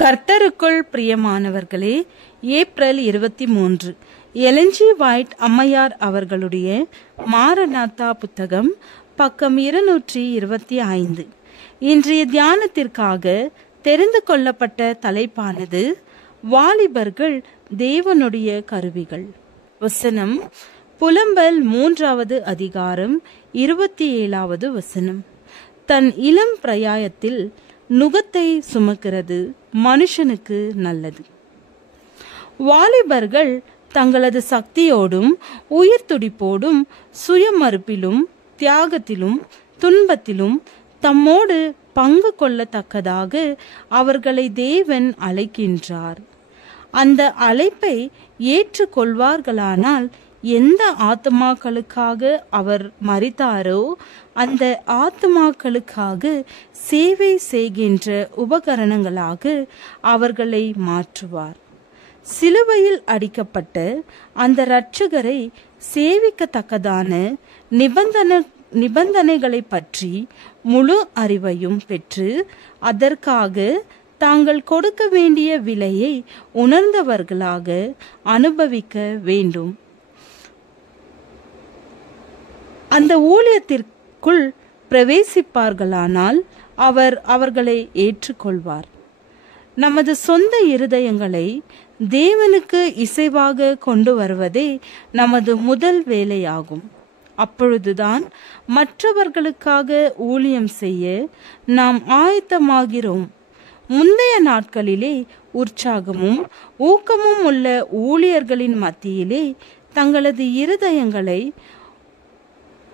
கர்த்தருக்குள் பிரியமானவர்களே, April 23 எலஞ்சி white அம்மையார் அவர்களுடைய மாரநாத்தா புத்தகம், பக்கம் 225. இன்றைய தியானத்திற்காக தெரிந்து கொள்ளப்பட்ட தலைப்பானது வாலிபர்கள் தேவனுடைய கருவிகள். வசனம் புலம்பல் 3வது அதிகாரம் 27வது வசனம். தன் இளம் பிரயாயத்தில் நுகத்தை சுமக்கிறது மனுஷனுக்கு நல்லது. வாலிபர்கள் தங்களது சக்தியோடும் உயிர் துடிப்போடும் சுயமறுப்பிலும் தியாகத்திலும் துன்பத்திலும் தம்மோடு பங்கு கொள்ளத்தக்கதாக அவர்களை தேவன் அழைக்கின்றார். அந்த அழைப்பை ஏற்றுக்கொள்வார்களானால் எந்த ஆத்மாக்களுக்காக அவர் மரித்தாரோ அந்த ஆத்மாக்களுக்காக சேவை செய்கின்ற உபகரணங்களாக அவர்களை மாற்றுவார். சிலுவையில் அடிக்கப்பட்ட அந்த இரட்சகரை சேவிக்கத்தக்கதான நிபந்தனைகளை பற்றி முழு அறிவையும் பெற்று அதற்காக தாங்கள் கொடுக்க வேண்டிய விலையை உணர்ந்தவர்களாக அனுபவிக்க வேண்டும். அந்த ஊழியத்திற்குள் பிரவேசிப்பார்களானால் அவர் அவர்களை ஏற்றுக்கொள்வார். நமது சொந்த இருதயங்களை தேவனுக்கு இசைவாக கொண்டு வருவதே நமது முதல் வேலையாகும். அப்பொழுதுதான் மற்றவர்களுக்காக ஊழியம் செய்ய நாம் ஆயத்தமாகிறோம். முந்தைய நாட்களிலே உற்சாகமும் ஊக்கமும் உள்ள ஊழியர்களின் மத்தியிலே தங்களது இருதயங்களை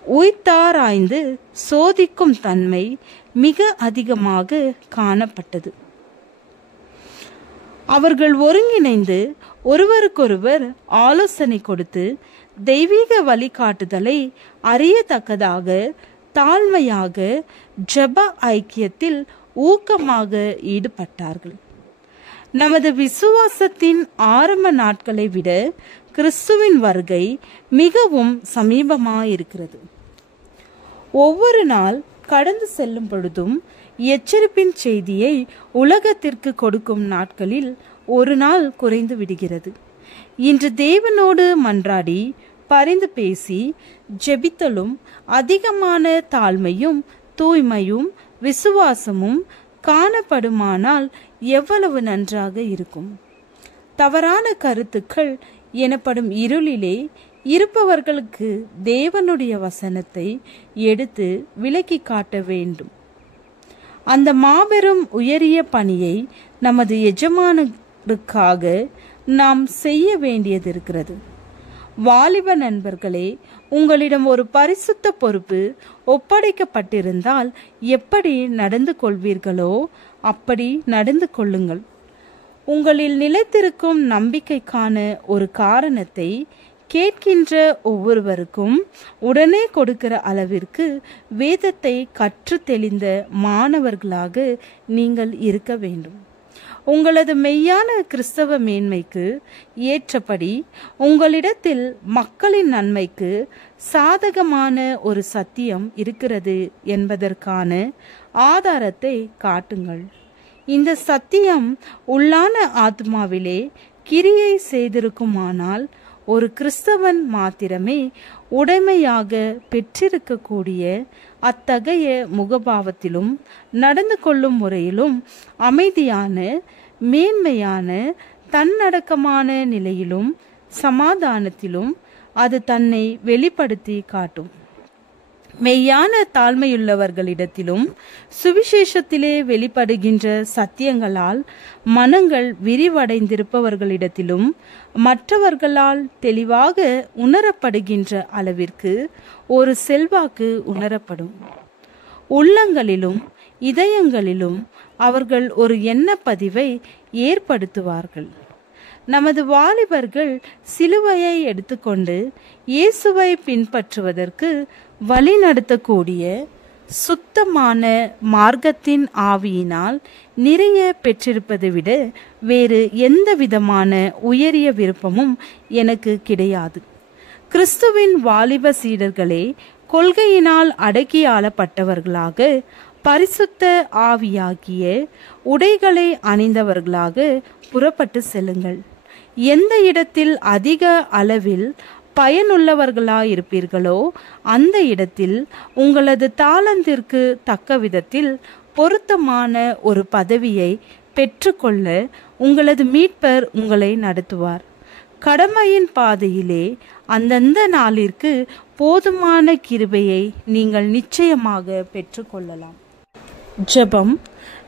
உய்தாராய்ந்து சோதிக்கும் தன்மை மிக அதிகமாக காணப்பட்டது. அவர்கள் ஒருங்கிணைந்து ஒருவருக்கொருவர் ஆலோசனை கொடுத்து தெய்வீக வழிகாட்டுதலை அறியத்தக்கதாக தாழ்மையாக ஜெப ஐக்கியத்தில் ஊக்கமாக ஈடுபட்டார்கள். நமது விசுவாசத்தின் ஆரம்ப நாட்களை விட கிறிஸ்துவின் வருகை மிகவும் சமீபமாயிருக்கிறது. ஒவ்வொரு நாள் கடந்து செல்லும் பொழுதும் எச்சரிப்பின் செய்தியை உலகத்திற்கு கொடுக்கும் நாட்களில் ஒரு நாள் குறைந்து விடுகிறது. இன்று தேவனோடு மன்றாடி பரிந்து பேசி ஜெபித்தலும் அதிகமான தாழ்மையும் தூய்மையும் விசுவாசமும் காணப்படுமானால் எவ்வளவு நன்றாக இருக்கும். தவறான கருத்துக்கள் எனப்படும் இருளிலே இருப்பவர்களுக்கு தேவனுடைய வசனத்தை எடுத்து விலக்கி காட்ட வேண்டும். அந்த மாபெரும் உயரிய பணியை நமது எஜமானருக்காக நாம் செய்ய வேண்டியதிருக்கிறது. வாலிப நண்பர்களே, உங்களிடம் ஒரு பரிசுத்த பொறுப்பு ஒப்படைக்கப்பட்டிருந்தால் எப்படி நடந்து கொள்வீர்களோ அப்படி நடந்து கொள்ளுங்கள். உங்களில் நிலைத்திருக்கும் நம்பிக்கைக்கான ஒரு காரணத்தை கேட்கின்ற ஒவ்வொருவருக்கும் உடனே கொடுக்கிற அளவிற்கு வேதத்தை கற்று தெளிந்த மாணவர்களாக நீங்கள் இருக்க வேண்டும். உங்களது மெய்யான கிறிஸ்தவ மேன்மைக்கு ஏற்றபடி உங்களிடத்தில் மக்களின் நன்மைக்கு சாதகமான ஒரு சத்தியம் இருக்கிறது என்பதற்கான ஆதாரத்தை காட்டுங்கள். இந்த சத்தியம் உள்ளான ஆத்மாவிலே கிரியை செய்திருக்குமானால் ஒரு கிறிஸ்தவன் மாத்திரமே உடைமையாக பெற்றிருக்கக்கூடிய அத்தகைய முகபாவத்திலும் நடந்து கொள்ளும் முறையிலும் அமைதியான மேன்மையான தன்னடக்கமான நிலையிலும் சமாதானத்திலும் அது தன்னை வெளிப்படுத்தி காட்டும். மெய்யான தாழ்மையுள்ளவர்களிடத்திலும் சுவிசேஷத்திலே வெளிப்படுகின்ற சத்தியங்களால் மனங்கள் விரிவடைந்திருப்பவர்களிடத்திலும் மற்றவர்களால் தெளிவாக உணரப்படுகின்ற அளவிற்கு ஒரு செல்வாக்கு உணரப்படும். உள்ளங்களிலும் இதயங்களிலும் அவர்கள் ஒரு எண்ணப்பதிவை ஏற்படுத்துவார்கள். நமது வாலிபர்கள் சிலுவையை எடுத்துக்கொண்டு இயேசுவை பின்பற்றுவதற்கு வழி நடத்தக்கூடிய சுத்தமான மார்க்கத்தின் ஆவியினால் நிறைய பெற்றிருப்பதை விட வேறு எந்த விதமான உயரிய விருப்பமும் எனக்கு கிடையாது. கிறிஸ்துவின் வாலிப சீடர்களே கொள்கையினால் அடக்கி ஆளப்பட்டவர்களாக பரிசுத்த ஆவியாகிய உடைகளை அணிந்தவர்களாக புறப்பட்டு செல்லுங்கள். எந்த இடத்தில் அதிக அளவில் பயனுள்ளவர்களாயிருப்பீர்களோ அந்த இடத்தில் உங்களது தாளந்திற்கு தக்க விதத்தில் பொருத்தமான ஒரு பதவியை பெற்றுக்கொள்ள உங்களது மீட்பர் உங்களை நடத்துவார். கடமையின் பாதையிலே அந்தந்த நாளிற்கு போதுமான கிருபையை நீங்கள் நிச்சயமாக பெற்றுக்கொள்ளலாம். ஜெபம்.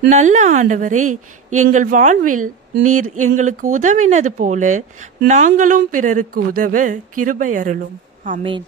நல்ல ஆண்டவரே, எங்கள் வாழ்வில் நீர் எங்களுக்கு உதவினது போல நாங்களும் பிறருக்கு உதவ கிருபை அருளும். ஆமேன்.